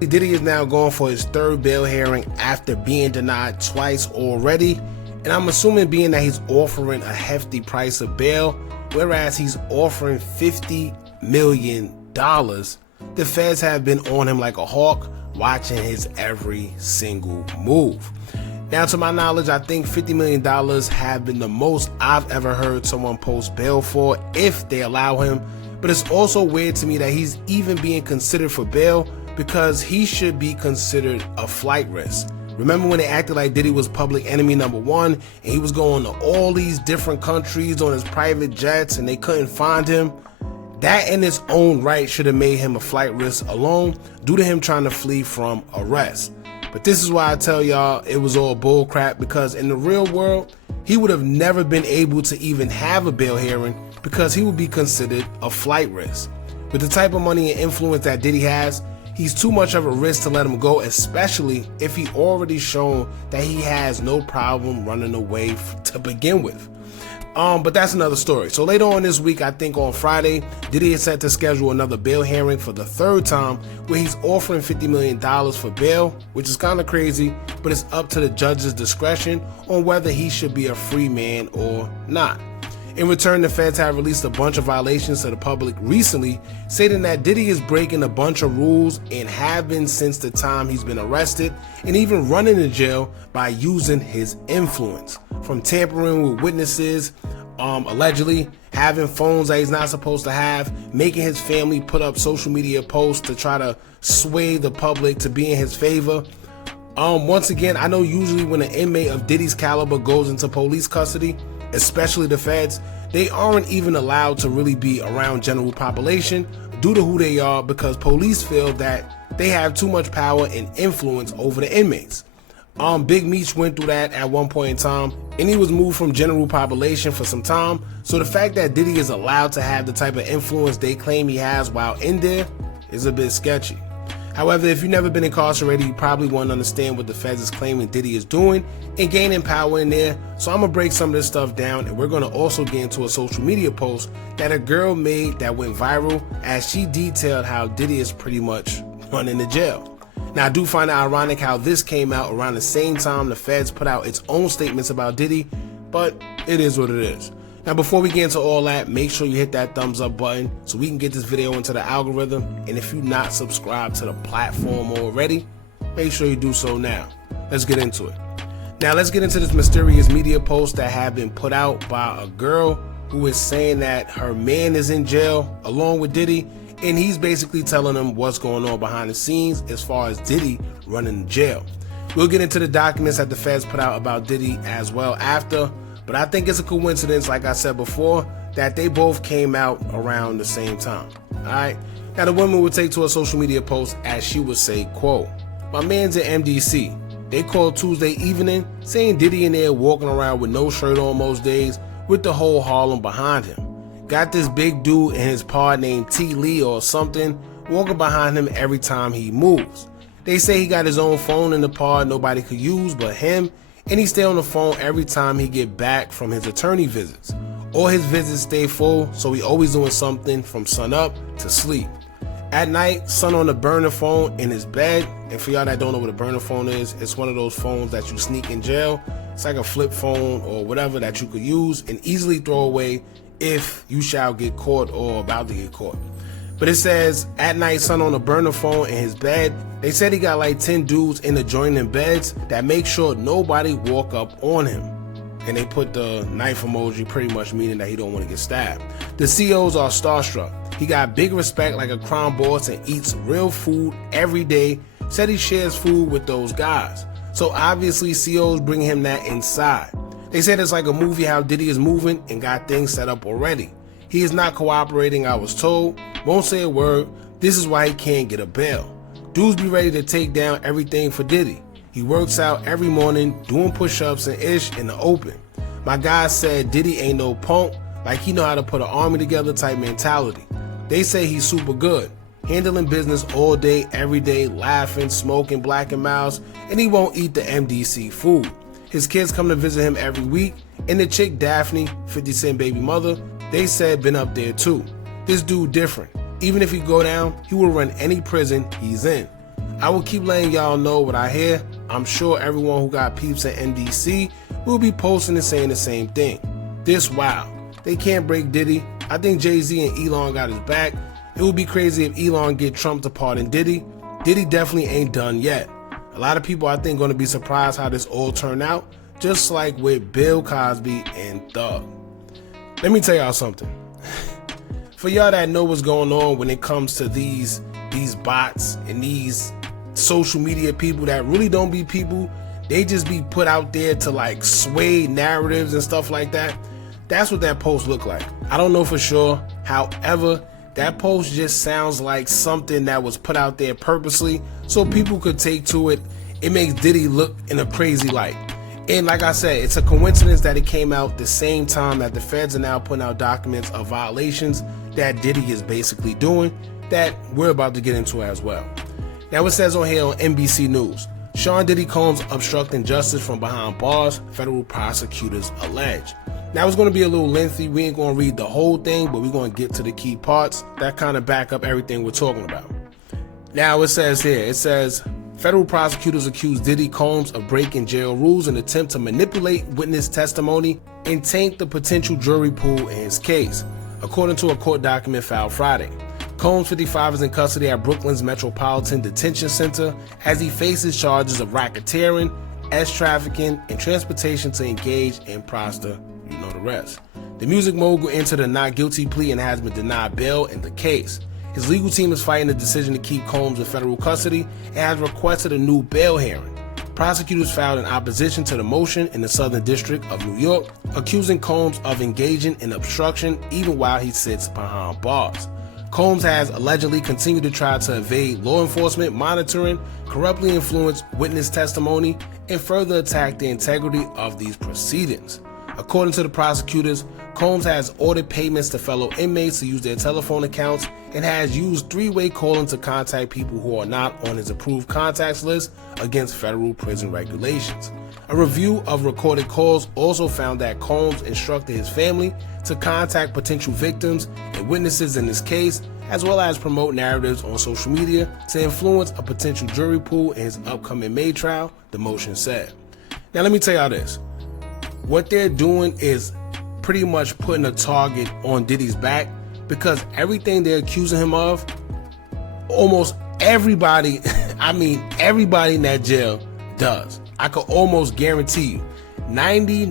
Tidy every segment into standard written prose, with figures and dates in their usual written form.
Diddy is now going for his third bail hearing after being denied twice already, and I'm assuming being that he's offering a hefty price of bail, whereas he's offering $50 million, the feds have been on him like a hawk, watching his every single move. Now, to my knowledge, I think $50 million have been the most I've ever heard someone post bail for if they allow him, but it's also weird to me that he's even being considered for bail because he should be considered a flight risk. Remember when they acted like Diddy was public enemy #1 and he was going to all these different countries on his private jets and they couldn't find him? That in its own right should have made him a flight risk alone due to him trying to flee from arrest. But this is why I tell y'all it was all bull crap, because in the real world, he would have never been able to even have a bail hearing because he would be considered a flight risk. With the type of money and influence that Diddy has, he's too much of a risk to let him go, especially if he already shown that he has no problem running away to begin with. But that's another story. So later on this week, I think on Friday, Diddy is set to schedule another bail hearing for the third time where he's offering $50 million for bail, which is kind of crazy, but it's up to the judge's discretion on whether he should be a free man or not. In return, the feds have released a bunch of violations to the public recently, stating that Diddy is breaking a bunch of rules and have been since the time he's been arrested, and even running to jail by using his influence. From tampering with witnesses, allegedly having phones that he's not supposed to have, making his family put up social media posts to try to sway the public to be in his favor. Once again, I know usually when an inmate of Diddy's caliber goes into police custody, especially the feds, they aren't even allowed to really be around general population due to who they are, because police feel that they have too much power and influence over the inmates. Big Meech went through that at one point in time, and he was moved from general population for some time. So the fact that Diddy is allowed to have the type of influence they claim he has while in there is a bit sketchy. However, if you've never been incarcerated, you probably won't understand what the feds is claiming Diddy is doing and gaining power in there. So I'm gonna break some of this stuff down, and we're gonna also get into a social media post that a girl made that went viral as she detailed how Diddy is pretty much running the jail. Now, I do find it ironic how this came out around the same time the feds put out its own statements about Diddy, but it is what it is. Now, before we get into all that, make sure you hit that thumbs up button so we can get this video into the algorithm. And if you're not subscribed to the platform already, make sure you do so now. Let's get into it. Now, let's get into this mysterious media post that have been put out by a girl who is saying that her man is in jail along with Diddy, and he's basically telling them what's going on behind the scenes as far as Diddy running the jail. We'll get into the documents that the feds put out about Diddy as well after, but I think it's a coincidence, like I said before, that they both came out around the same time. Alright, now the woman would take to a social media post as she would say, quote, "My man's at MDC. They called Tuesday evening saying Diddy in there walking around with no shirt on most days with the whole Harlem behind him. Got this big dude and his pod named T. Lee or something walking behind him every time he moves. They say he got his own phone in the pod nobody could use but him, and he stay on the phone every time he get back from his attorney visits. All his visits stay full, so he always doing something from sun up to sleep. At night, son on the burner phone in his bed." And for y'all that don't know what a burner phone is, it's one of those phones that you sneak in jail. It's like a flip phone or whatever that you could use and easily throw away if you shall get caught or about to get caught. But it says, at night, son on a burner phone in his bed. They said he got like 10 dudes in adjoining beds that make sure nobody walk up on him. And they put the knife emoji, pretty much meaning that he don't want to get stabbed. The COs are starstruck. He got big respect like a crime boss and eats real food every day. Said he shares food with those guys. So obviously COs bring him that inside. They said it's like a movie how Diddy is moving and got things set up already. He is not cooperating, I was told. Won't say a word. This is why he can't get a bail. Dudes be ready to take down everything for Diddy. He works out every morning, doing push-ups and ish in the open. My guy said Diddy ain't no punk, like he know how to put an army together type mentality. They say he's super good, handling business all day, every day, laughing, smoking, Black and Miles, and he won't eat the MDC food. His kids come to visit him every week, and the chick Daphne, 50 Cent baby mother, they said been up there too. This dude different. Even if he go down, he will run any prison he's in. I will keep letting y'all know what I hear. I'm sure everyone who got peeps at NDC will be posting and saying the same thing. This wild. They can't break Diddy. I think Jay-Z and Elon got his back. It would be crazy if Elon get Trump to pardon Diddy. Diddy definitely ain't done yet. A lot of people I think going to be surprised how this all turned out, just like with Bill Cosby and Thug. Let me tell y'all something. For y'all that know what's going on when it comes to these bots and these social media people that really don't be people, they just be put out there to like sway narratives and stuff like that. That's what that post looked like. I don't know for sure. However, that post just sounds like something that was put out there purposely so people could take to it. It makes Diddy look in a crazy light. And like I said, it's a coincidence that it came out the same time that the feds are now putting out documents of violations that Diddy is basically doing that we're about to get into as well. Now it says on here on NBC News, Sean Diddy Combs obstructing justice from behind bars, federal prosecutors allege. Now it's going to be a little lengthy. We ain't going to read the whole thing, but we're going to get to the key parts that kind of back up everything we're talking about. Now it says here, federal prosecutors accuse Diddy Combs of breaking jail rules in an attempt to manipulate witness testimony and taint the potential jury pool in his case, according to a court document filed Friday. Combs, 55, is in custody at Brooklyn's Metropolitan Detention Center as he faces charges of racketeering, trafficking, and transportation to engage in prostitution. You know the rest. The music mogul entered a not guilty plea and has been denied bail in the case. His legal team is fighting the decision to keep Combs in federal custody and has requested a new bail hearing. Prosecutors filed an opposition to the motion in the Southern District of New York, accusing Combs of engaging in obstruction even while he sits behind bars. Combs has allegedly continued to try to evade law enforcement monitoring, corruptly influence witness testimony, and further attack the integrity of these proceedings. According to the prosecutors, Combs has ordered payments to fellow inmates to use their telephone accounts and has used three-way calling to contact people who are not on his approved contacts list against federal prison regulations. A review of recorded calls also found that Combs instructed his family to contact potential victims and witnesses in this case, as well as promote narratives on social media to influence a potential jury pool in his upcoming May trial, the motion said. Now let me tell y'all this. What they're doing is pretty much putting a target on Diddy's back because everything they're accusing him of, almost everybody, everybody in that jail does. I could almost guarantee you 98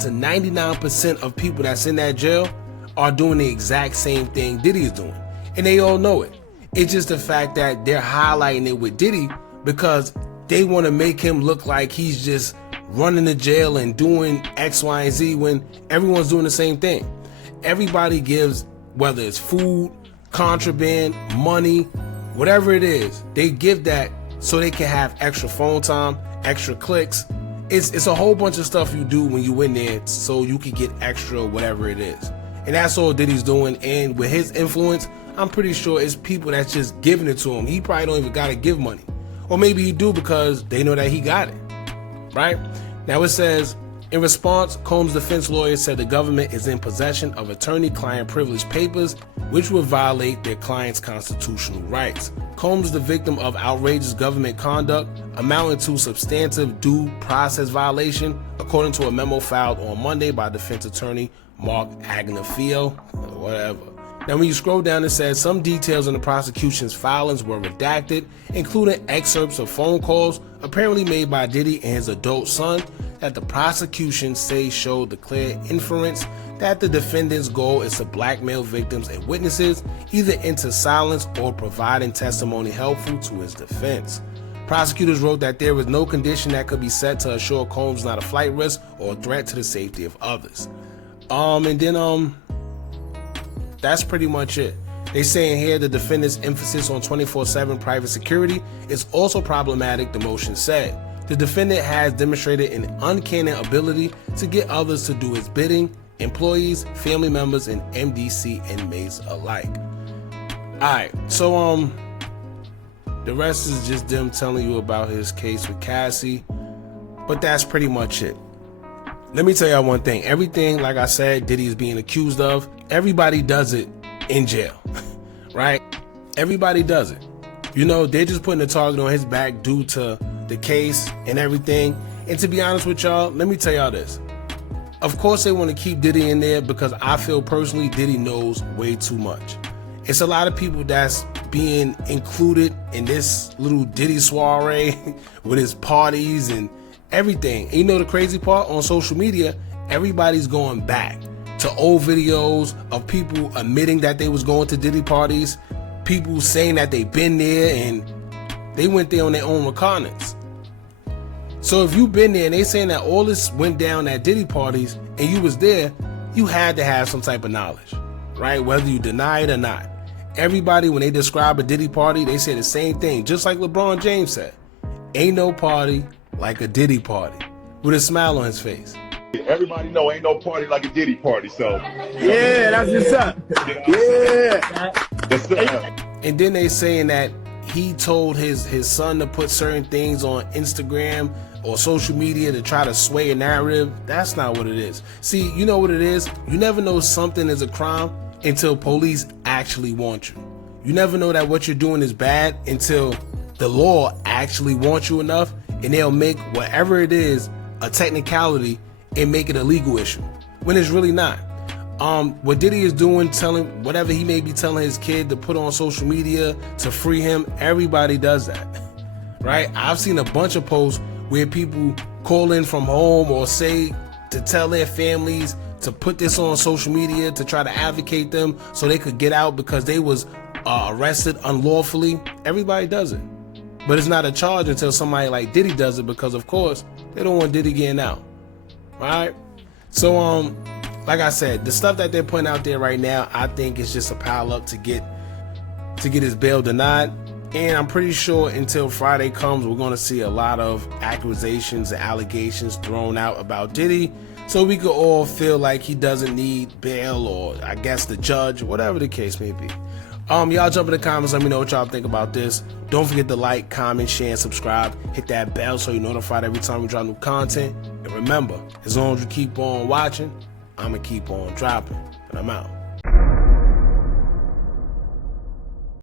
to 99% of people that's in that jail are doing the exact same thing Diddy is doing. And they all know it. It's just the fact that they're highlighting it with Diddy because they want to make him look like he's just running the jail and doing X, Y, and Z when everyone's doing the same thing. Everybody gives, whether it's food, contraband, money, whatever it is, they give that so they can have extra phone time, extra clicks. It's a whole bunch of stuff you do when you in there so you can get extra whatever it is. And that's all Diddy's doing. And with his influence, I'm pretty sure it's people that's just giving it to him. He probably don't even gotta give money. Or maybe he do because they know that he got it. Right? Now it says, in response, Combs' defense lawyer said the government is in possession of attorney-client privilege papers, which would violate their client's constitutional rights. Combs is the victim of outrageous government conduct amounting to substantive due process violation, according to a memo filed on Monday by defense attorney Mark Agnafilo, whatever. Now when you scroll down, it says some details in the prosecution's filings were redacted, including excerpts of phone calls apparently made by Diddy and his adult son that the prosecution says showed the clear inference that the defendant's goal is to blackmail victims and witnesses either into silence or providing testimony helpful to his defense. Prosecutors wrote that there was no condition that could be set to assure Combs not a flight risk or a threat to the safety of others. That's pretty much it. They saying here the defendant's emphasis on 24/7 private security is also problematic, the motion said. The defendant has demonstrated an uncanny ability to get others to do his bidding, employees, family members, and MDC inmates alike. Alright, so the rest is just them telling you about his case with Cassie, but that's pretty much it. Let me tell y'all one thing. Everything, like I said, Diddy is being accused of, everybody does it in jail, right? Everybody does it. You know, they're just putting a target on his back due to the case and everything. And to be honest with y'all, let me tell y'all this. Of course they want to keep Diddy in there because I feel personally Diddy knows way too much. It's a lot of people that's being included in this little Diddy soiree with his parties and everything. And you know the crazy part, on social media, everybody's going back to old videos of people admitting that they was going to Diddy parties, people saying that they've been there and they went there on their own recognizance. So if you've been there and they saying that all this went down at Diddy parties and you was there, you had to have some type of knowledge, right? Whether you deny it or not. Everybody, when they describe a Diddy party, they say the same thing, just like LeBron James said. Ain't no party like a Diddy party, with a smile on his face. Everybody know ain't no party like a Diddy party, so. Yeah, that's what's up. Yeah. And then they saying that he told his son to put certain things on Instagram or social media to try to sway a narrative. That's not what it is. See, you know what it is? You never know something is a crime until police actually want you. You never know that what you're doing is bad until the law actually wants you enough, and they'll make whatever it is a technicality and make it a legal issue when it's really not. What Diddy is doing, telling whatever he may be telling his kid to put on social media to free him, everybody does that, right? I've seen a bunch of posts where people call in from home or say to tell their families to put this on social media to try to advocate them so they could get out because they was arrested unlawfully. Everybody does it, but it's not a charge until somebody like Diddy does it, because of course they don't want Diddy getting out, right? So like I said, the stuff that they're putting out there right now, I think is just a pile up to get his bail denied. And I'm pretty sure until Friday comes, we're going to see a lot of accusations and allegations thrown out about Diddy, so we could all feel like he doesn't need bail, or I guess the judge, whatever the case may be. Y'all jump in the comments, let me know what y'all think about this. Don't forget to like, comment, share, and subscribe. Hit that bell so you're notified every time we drop new content. And remember, as long as you keep on watching, I'm going to keep on dropping. And I'm out.